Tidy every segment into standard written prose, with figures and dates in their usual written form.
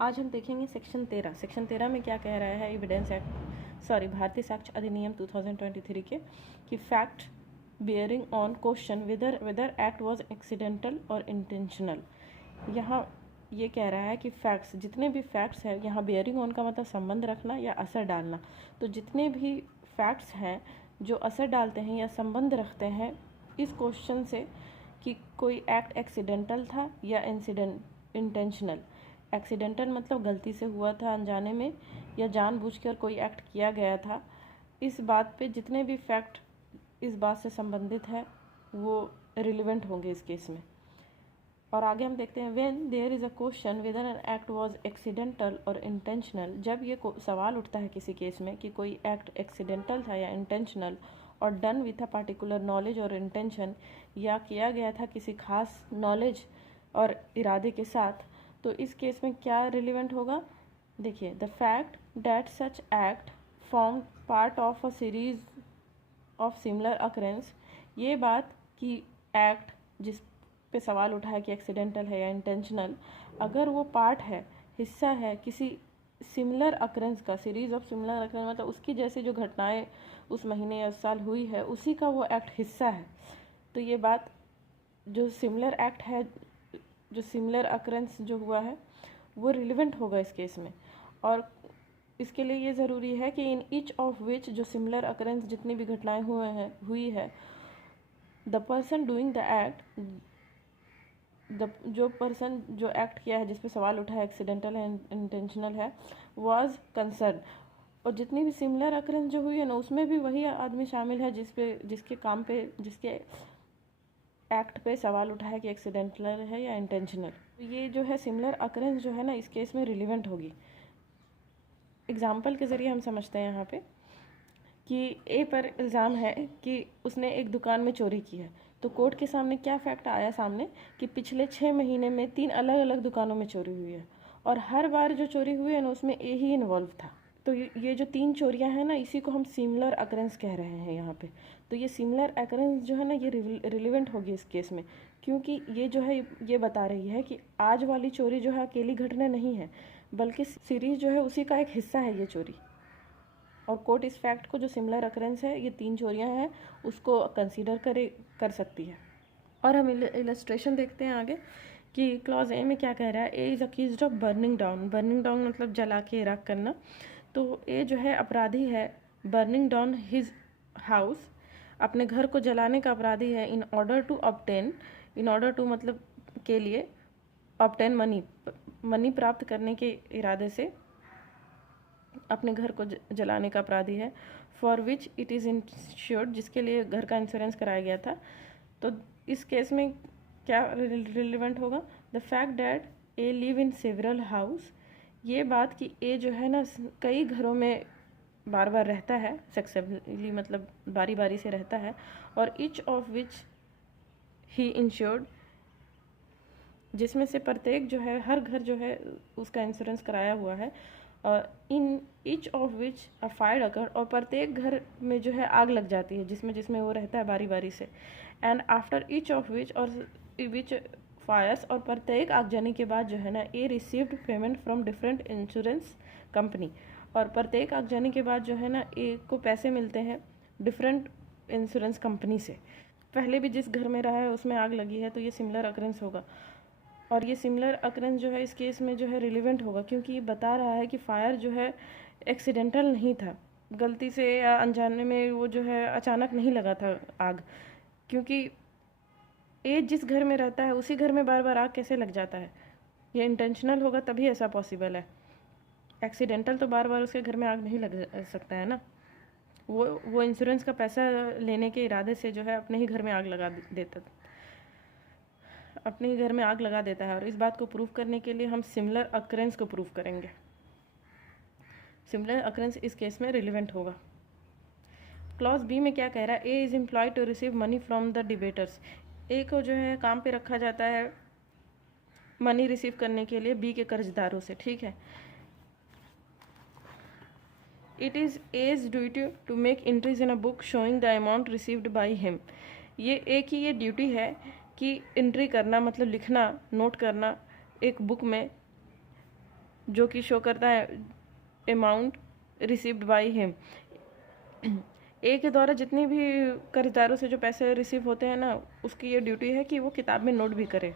आज हम देखेंगे सेक्शन 13। सेक्शन 13 में क्या कह रहा है एविडेंस एक्ट भारतीय साक्ष्य अधिनियम 2023 के कि fact bearing on question whether act was accidental और इंटेंशनल। यहाँ ये कह रहा है कि फैक्ट्स, जितने भी फैक्ट्स हैं, यहाँ बियरिंग ऑन का मतलब संबंध रखना या असर डालना। तो जितने भी फैक्ट्स हैं जो असर डालते हैं या संबंध रखते हैं इस क्वेश्चन से कि कोई एक्ट एक्सीडेंटल था या इंटेंशनल। एक्सीडेंटल मतलब गलती से हुआ था, अनजाने में, या जानबूझकर कोई एक्ट किया गया था। इस बात पे जितने भी फैक्ट इस बात से संबंधित है वो रिलेवेंट होंगे इस केस में। और आगे हम देखते हैं when there is a question whether an act was accidental और इंटेंशनल। जब ये सवाल उठता है किसी केस में कि कोई एक्ट एक्सीडेंटल था या इंटेंशनल और done with a particular knowledge और इंटेंशन, या किया गया था किसी खास नॉलेज और इरादे के साथ, तो इस केस में क्या रिलेवेंट होगा। देखिए, the fact that such act form part of a series of similar occurrence. ये बात कि एक्ट जिस पे सवाल उठा है कि एक्सीडेंटल है या इंटेंशनल, अगर वो पार्ट है, हिस्सा है किसी सिमिलर अकरेंस का, सीरीज ऑफ सिमिलर अकरेंस मतलब उसकी जैसी जो घटनाएं उस महीने या उस साल हुई है उसी का वो एक्ट हिस्सा है, तो ये बात जो सिमिलर एक्ट है, जो सिमिलर अकरेंस जो हुआ है वो रिलेवेंट होगा इस केस में। और इसके लिए ये ज़रूरी है कि इन ईच ऑफ विच, जो सिमिलर अकरेंस जितनी भी घटनाएं हुई है, the person doing the act, जो पर्सन जो एक्ट किया है जिस पे सवाल उठा है एक्सीडेंटल है इंटेंशनल है, वाज कंसर्न। और जितनी भी सिमिलर अकरेंस जो हुई है ना उसमें भी वही आदमी शामिल है जिसके एक्ट पे सवाल उठा है कि एक्सीडेंटल है या इंटेंशनल। ये जो है सिमिलर अकरेंस जो है ना इस केस में रिलेवेंट होगी। एग्जाम्पल के ज़रिए हम समझते हैं यहाँ पे कि ए पर इल्ज़ाम है कि उसने एक दुकान में चोरी की है। तो कोर्ट के सामने क्या फैक्ट आया सामने कि पिछले 6 महीने में 3 अलग अलग दुकानों में चोरी हुई है और हर बार जो चोरी हुई है ना उसमें ए ही इन्वॉल्व था। तो ये जो 3 चोरियां हैं ना इसी को हम सिमिलर अकरेंस कह रहे हैं यहाँ पे। तो ये सिमिलर अकरेंस जो है ना ये रिलेवेंट होगी इस केस में, क्योंकि ये जो है ये बता रही है कि आज वाली चोरी जो है अकेली घटना नहीं है, बल्कि सीरीज जो है उसी का एक हिस्सा है ये चोरी। और कोर्ट इस फैक्ट को, जो सिमिलर अकरेंस है, ये 3 चोरियां हैं, उसको कंसीडर कर सकती है। और हम इलस्ट्रेशन देखते हैं आगे कि क्लॉज ए में क्या कह रहा है। A is accused of burning down. Burning down मतलब जला के राख करना। तो ए जो है अपराधी है बर्निंग डाउन हिज हाउस, अपने घर को जलाने का अपराधी है। In order to obtain, in order to मतलब के लिए, ऑब्टेन मनी प्राप्त करने के इरादे से अपने घर को जलाने का अपराधी है। For which it is insured, जिसके लिए घर का इंश्योरेंस कराया गया था। तो इस केस में क्या रिलेवेंट होगा। The fact that A live in several house, ये बात कि ए जो है ना कई घरों में बार बार रहता है, सक्सेसफुली मतलब बारी बारी से रहता है, और each of which he insured, जिसमें से प्रत्येक जो है, हर घर जो है उसका इंश्योरेंस कराया हुआ है। और in each of which a fire occur, और प्रत्येक घर में जो है आग लग जाती है जिसमें जिसमें वो रहता है बारी बारी से। एंड आफ्टर ईच ऑफ विच, और विच फायर्स, और प्रत्येक आगजनी के बाद जो है ना A received payment from different insurance company, और प्रत्येक आगजनी के बाद जो है ना ए को पैसे मिलते हैं डिफरेंट इंश्योरेंस कंपनी से। पहले भी जिस घर में रहा है उसमें आग लगी है, तो ये सिमिलर अकरेंस होगा। और ये सिमिलर अकरेंस जो है इस केस में जो है रिलेवेंट होगा, क्योंकि ये बता रहा है कि फायर जो है एक्सीडेंटल नहीं था, गलती से या अनजाने में वो जो है अचानक नहीं लगा था आग। क्योंकि ये जिस घर में रहता है उसी घर में बार बार आग कैसे लग जाता है, ये इंटेंशनल होगा तभी ऐसा पॉसिबल है। एक्सीडेंटल तो बार बार उसके घर में आग नहीं लग सकता है ना। वो इंश्योरेंस का पैसा लेने के इरादे से जो है अपने ही घर में आग लगा देता, अपने ही घर में आग लगा देता है। और इस बात को प्रूव करने के लिए हम सिमिलर अकरेंस को प्रूव करेंगे। सिमिलर अकरेंस इस केस में रिलेवेंट होगा। क्लॉज बी में क्या कह रहा है। A is employed to receive money from the debtors. A को जो है काम पे रखा जाता है मनी रिसीव करने के लिए बी के कर्जदारों से, ठीक है। It is A's duty to make entries in a book showing the amount received by him. ये ए की ये ड्यूटी है कि एंट्री करना मतलब लिखना, नोट करना एक बुक में जो कि शो करता है अमाउंट रिसीव्ड बाय हिम। ए के द्वारा जितनी भी कर्जदारों से जो पैसे रिसीव होते हैं ना, उसकी ये ड्यूटी है कि वो किताब में नोट भी करे।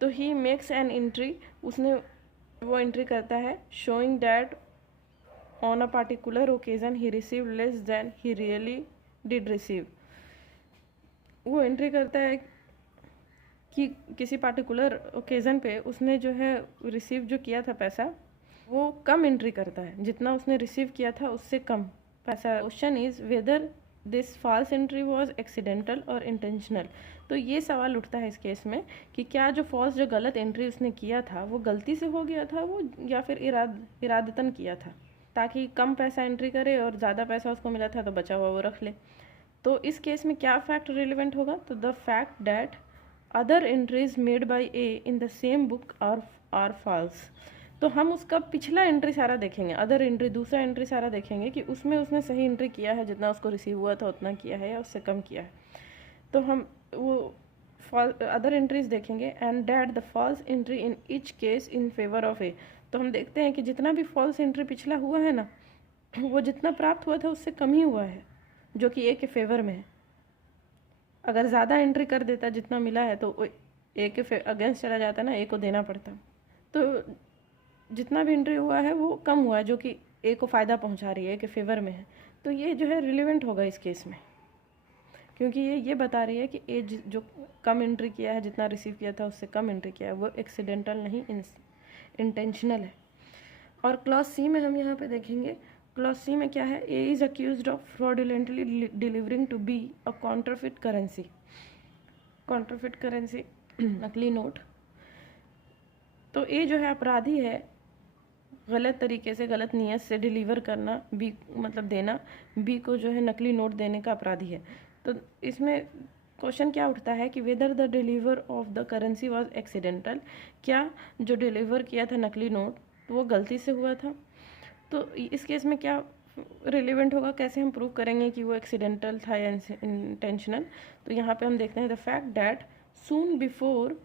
तो ही मेक्स एन एंट्री, उसने वो एंट्री करता है, showing that on a particular occasion he received less than he really did receive. वो एंट्री करता है कि किसी पार्टिकुलर ओकेज़न पे उसने जो है रिसीव जो किया था पैसा, वो कम एंट्री करता है, जितना उसने रिसीव किया था उससे कम पैसा। Question is whether this false entry was accidental और इंटेंशनल। तो ये सवाल उठता है इस केस में कि क्या जो जो गलत एंट्री उसने किया था वो गलती से हो गया था वो, या फिर इरादतन किया था, ताकि कम पैसा एंट्री करे और ज़्यादा पैसा उसको मिला था तो बचा हुआ वो रख ले। तो इस केस में क्या फैक्ट रिलेवेंट होगा? तो the fact that other entries made by A in the same book are false. तो हम उसका पिछला एंट्री सारा देखेंगे, अदर एंट्री, दूसरा एंट्री सारा देखेंगे कि उसमें उसने सही एंट्री किया है, जितना उसको रिसीव हुआ था उतना किया है या उससे कम किया है। तो हम वो अदर एंट्रीज देखेंगे and that the false entry in each case in favour of A. तो हम देखते हैं कि जितना भी फॉल्स एंट्री पिछला हुआ है ना, वो जितना प्राप्त हुआ था उससे कम ही हुआ है, जो कि ए के फेवर में है। अगर ज़्यादा एंट्री कर देता जितना मिला है तो ए के अगेंस्ट चला जाता ना, ए को देना पड़ता। तो जितना भी एंट्री हुआ है वो कम हुआ है, जो कि ए को फ़ायदा पहुंचा रही है, ए के फेवर में है। तो ये जो है रिलेवेंट होगा इस केस में, क्योंकि ये बता रही है कि ए जो कम एंट्री किया है, जितना रिसीव किया था उससे कम एंट्री किया है, वो एक्सीडेंटल नहीं इंटेंशनल है। और क्लॉज सी में हम यहाँ पे देखेंगे, क्लॉज सी में क्या है? A is accused of fraudulently delivering to B a counterfeit currency. Counterfeit currency, नकली नोट। तो ए जो है अपराधी है, गलत तरीके से, गलत नीयत से डिलीवर करना, बी मतलब देना, बी को जो है नकली नोट देने का अपराधी है। तो इसमें क्वेश्चन क्या उठता है कि whether the deliver of the currency was accidental. क्या जो डिलीवर किया था नकली नोट तो वो गलती से हुआ था? तो इस केस में क्या रिलेवेंट होगा, कैसे हम प्रूव करेंगे कि वो एक्सीडेंटल था या इंटेंशनल? तो यहाँ पे हम देखते हैं the fact that soon before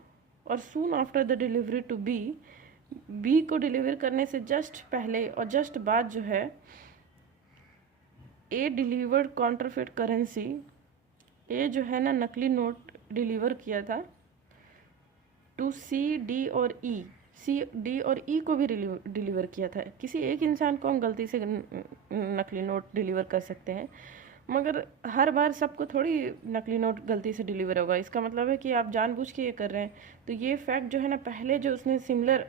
और soon after the delivery to B को डिलीवर करने से जस्ट पहले और जस्ट बाद जो है ए डिलीवर्ड कॉन्ट्राफिट करेंसी, ए जो है ना नकली नोट डिलीवर किया था टू सी, डी और ई। सी, डी और ई को भी डिलीवर किया था। किसी एक इंसान को हम गलती से नकली नोट डिलीवर कर सकते हैं, मगर हर बार सबको थोड़ी नकली नोट गलती से डिलीवर होगा। इसका मतलब है कि आप जानबूझ के ये कर रहे हैं। तो ये फैक्ट जो है ना, पहले जो उसने similar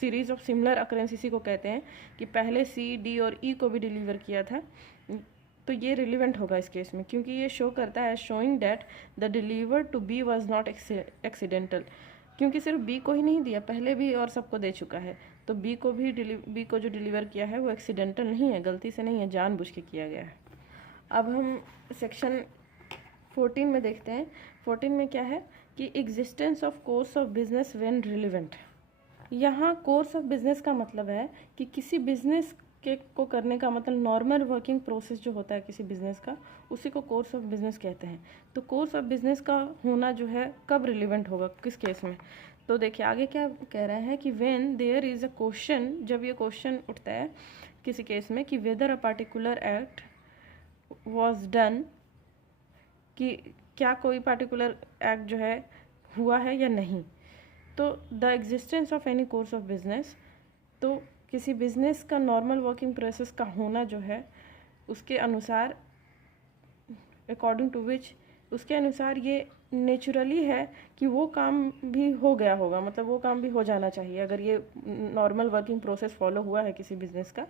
series of similar occurrence इसी को कहते हैं कि पहले सी, डी और ई को भी डिलीवर किया था, तो ये रिलेवेंट होगा इस केस में, क्योंकि ये शो करता है showing that the deliver to B was not accidental. क्योंकि सिर्फ बी को ही नहीं दिया, पहले भी और सबको दे चुका है। तो बी को जो डिलीवर किया है वो एक्सीडेंटल नहीं है, गलती से नहीं है, जानबूझ के किया गया है। अब हम सेक्शन 14 में देखते हैं। 14 में क्या है कि existence of course of business when relevant. यहाँ कोर्स ऑफ बिजनेस का मतलब है कि किसी बिजनेस को करने का मतलब नॉर्मल वर्किंग प्रोसेस जो होता है किसी बिजनेस का, उसी को कोर्स ऑफ बिजनेस कहते हैं। तो कोर्स ऑफ बिजनेस का होना जो है कब रिलेवेंट होगा, किस केस में? तो देखिए आगे क्या कह रहे हैं कि when there is a question, जब ये क्वेश्चन उठता है किसी केस में कि whether a particular act was done, कि क्या कोई पार्टिकुलर एक्ट जो है हुआ है या नहीं। तो the existence of any course of business, तो किसी बिजनेस का नॉर्मल वर्किंग प्रोसेस का होना जो है उसके अनुसार, अकॉर्डिंग टू विच, उसके अनुसार ये नेचुरली है कि वो काम भी हो गया होगा, मतलब वो काम भी हो जाना चाहिए। अगर ये नॉर्मल वर्किंग प्रोसेस फॉलो हुआ है किसी बिजनेस का,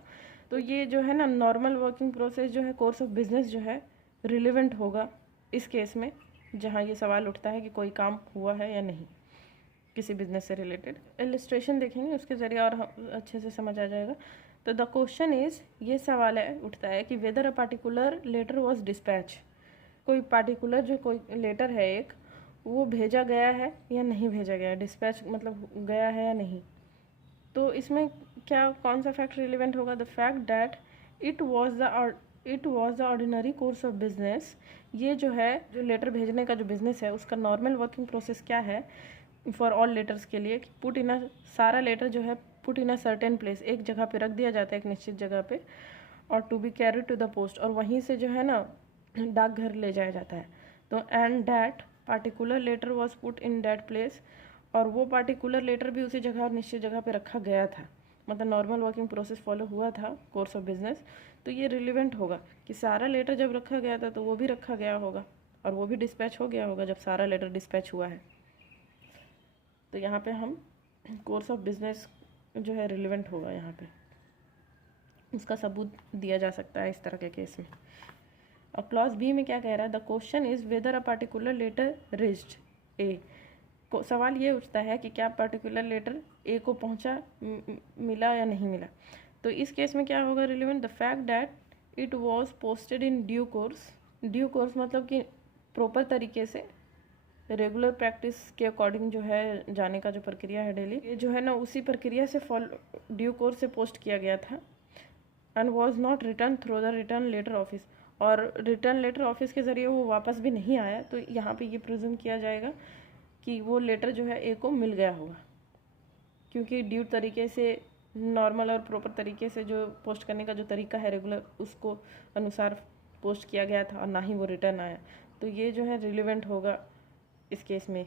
तो ये जो है ना नॉर्मल वर्किंग प्रोसेस जो है कोर्स ऑफ बिजनेस जो है रिलेवेंट होगा इस केस में, जहाँ ये सवाल उठता है कि कोई काम हुआ है या नहीं किसी बिजनेस से रिलेटेड। इलस्ट्रेशन देखेंगे उसके ज़रिए और अच्छे से समझ आ जाएगा। तो द क्वेश्चन इज़, ये सवाल है उठता है कि whether a particular letter was dispatch. कोई पार्टिकुलर जो कोई लेटर है एक, वो भेजा गया है या नहीं भेजा गया है, डिस्पैच मतलब गया है या नहीं। तो इसमें क्या, कौन सा फैक्ट रिलेवेंट होगा? The fact that it was the ordinary course of business. ये जो है, जो लेटर भेजने का जो बिजनेस है उसका नॉर्मल वर्किंग प्रोसेस क्या है फॉर ऑल लेटर्स के लिए, पुट इन अ, सारा लेटर जो है put in a certain place, एक जगह पे रख दिया जाता है, एक निश्चित जगह पे, और to be carried to the post, और वहीं से जो है ना डाकघर ले जाया जाता है। तो and that particular letter was put in that place, और वो पार्टिकुलर लेटर भी उसी जगह निश्चित जगह पे रखा गया था, मतलब नॉर्मल वर्किंग प्रोसेस फॉलो हुआ था कोर्स ऑफ बिजनेस। तो ये रिलेवेंट होगा कि सारा लेटर जब रखा गया था तो वो भी रखा गया होगा, और वो भी डिस्पैच हो गया होगा जब सारा लेटर डिस्पैच हुआ है। तो यहाँ पे हम कोर्स ऑफ बिजनेस जो है रिलेवेंट होगा, यहाँ पे उसका सबूत दिया जा सकता है इस तरह के केस में। और क्लॉज बी में क्या कह रहा है, the question is whether a particular letter reached A, को सवाल ये उठता है कि क्या पर्टिकुलर लेटर ए को पहुंचा, मिला या नहीं मिला। तो इस केस में क्या होगा relevant, the fact that it was posted in due course, due course मतलब कि प्रॉपर तरीके से रेगुलर प्रैक्टिस के अकॉर्डिंग जो है जाने का जो प्रक्रिया है डेली, ये जो है ना उसी प्रक्रिया से फॉलो ड्यू कोर्स से पोस्ट किया गया था। And was not return through the return letter office, और रिटर्न लेटर ऑफिस के ज़रिए वो वापस भी नहीं आया। तो यहाँ पे ये प्रिज्यूम किया जाएगा कि वो लेटर जो है ए को मिल गया होगा, क्योंकि ड्यू तरीके से नॉर्मल और प्रॉपर तरीके से जो पोस्ट करने का जो तरीका है रेगुलर, उसको अनुसार पोस्ट किया गया था और ना ही वो रिटर्न आया। तो ये जो है रिलेवेंट होगा इस केस में।